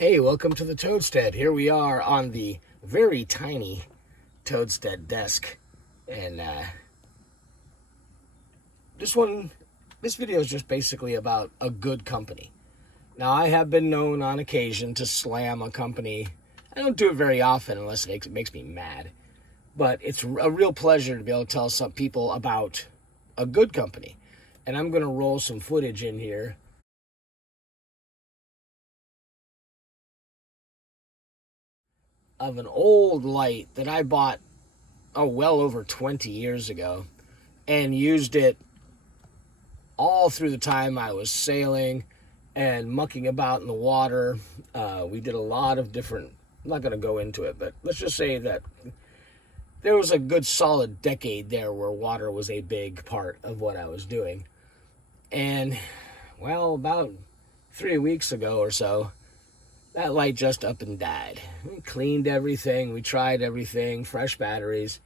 Hey, welcome to the Toadstead. Here we are on the very tiny Toadstead desk. And this video is just basically about a good company. Now, I have been known on occasion to slam a company. I don't do it very often unless it makes me mad. But it's a real pleasure to be able to tell some people about a good company. And I'm going to roll some footage in here of an old light that I bought, well over 20 years ago, and used it all through the time I was sailing and mucking about in the water. We did a lot of different, I'm not going to go into it, but let's just say that there was a good solid decade there where water was a big part of what I was doing. And, well, about 3 weeks ago or so, that light just up and died. We cleaned everything. We tried everything, fresh batteries,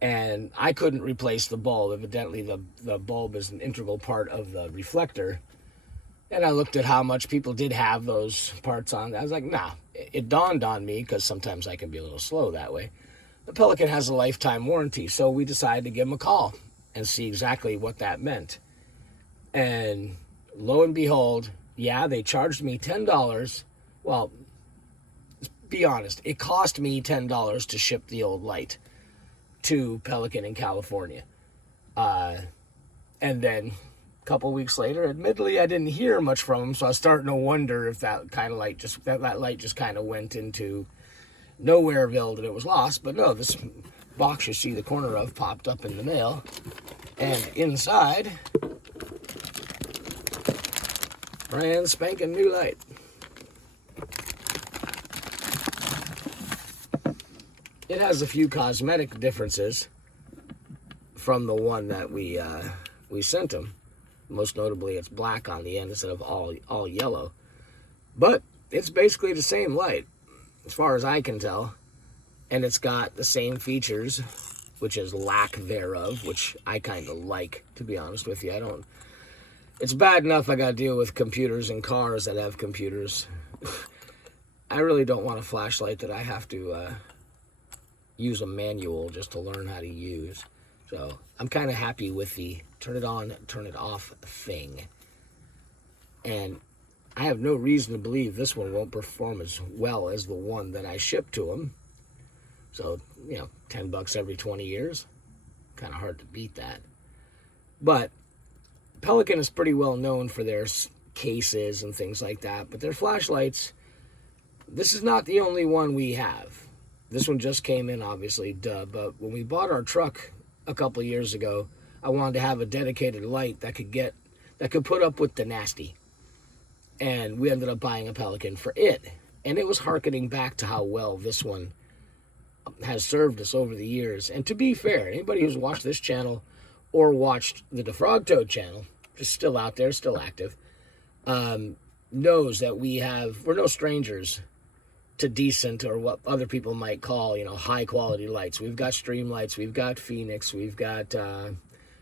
and I couldn't replace the bulb. Evidently, the bulb is an integral part of the reflector. And I looked at how much people did have those parts on. I was like, nah. It dawned on me, because sometimes I can be a little slow that way. The Pelican has a lifetime warranty, so we decided to give them a call and see exactly what that meant. And lo and behold, yeah, they charged me $10. Well, be honest, it cost me $10 to ship the old light to Pelican in California. And then a couple weeks later, admittedly, I didn't hear much from them, so I was starting to wonder if that kind of light that light just kind of went into Nowhereville, that it was lost. But no, this box you see the corner of popped up in the mail, and inside, brand spanking new light. It has a few cosmetic differences from the one that we sent them. Most notably, it's black on the end instead of all yellow. But it's basically the same light, as far as I can tell. And it's got the same features, which is lack thereof, which I kind of like, to be honest with you. It's bad enough I got to deal with computers and cars that have computers. I really don't want a flashlight that I have to use a manual just to learn how to use. So I'm kind of happy with the turn it on, turn it off thing. And I have no reason to believe this one won't perform as well as the one that I shipped to them. So, $10 every 20 years. Kind of hard to beat that. But Pelican is pretty well known for their cases and things like that. But their flashlights, this is not the only one we have. This one just came in, obviously, duh. But when we bought our truck a couple years ago, I wanted to have a dedicated light that could put up with the nasty. And we ended up buying a Pelican for it. And it was hearkening back to how well this one has served us over the years. And to be fair, anybody who's watched this channel or watched the Frog Toad channel, is still out there, still active, knows that we're no strangers to decent, or what other people might call, high quality lights. We've got Stream Lights, we've got Phoenix, we've got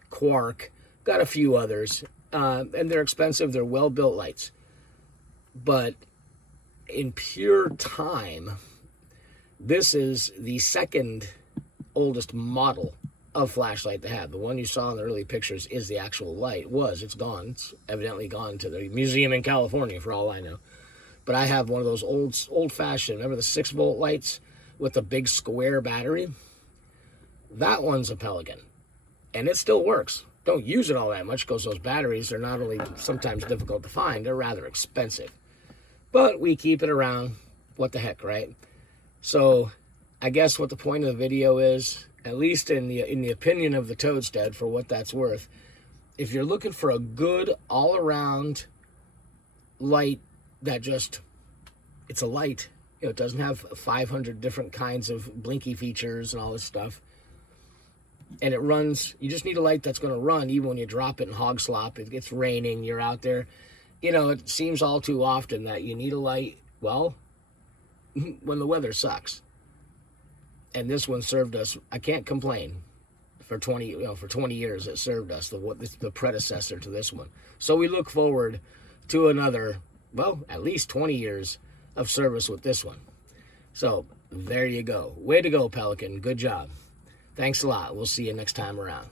Quark, got a few others, and they're expensive. They're well built lights, but in pure time, this is the second oldest model of flashlight to have. The one you saw in the early pictures is the actual light. It's gone. It's evidently gone to the museum in California, for all I know. But I have one of those old-fashioned, remember the 6-volt lights with the big square battery? That one's a Pelican. And it still works. Don't use it all that much because those batteries are not only sometimes difficult to find, they're rather expensive. But we keep it around. What the heck, right? So I guess what the point of the video is, at least in the opinion of the Toadstead, for what that's worth, if you're looking for a good all-around light that it's a light. It doesn't have 500 different kinds of blinky features and all this stuff. And it runs, you just need a light that's going to run even when you drop it in hog slop. It's raining, you're out there. It seems all too often that you need a light, well, when the weather sucks. And this one served us, I can't complain. For 20 years it served us, the predecessor to this one. So we look forward to another, well, at least 20 years of service with this one. So there you go. Way to go, Pelican. Good job. Thanks a lot. We'll see you next time around.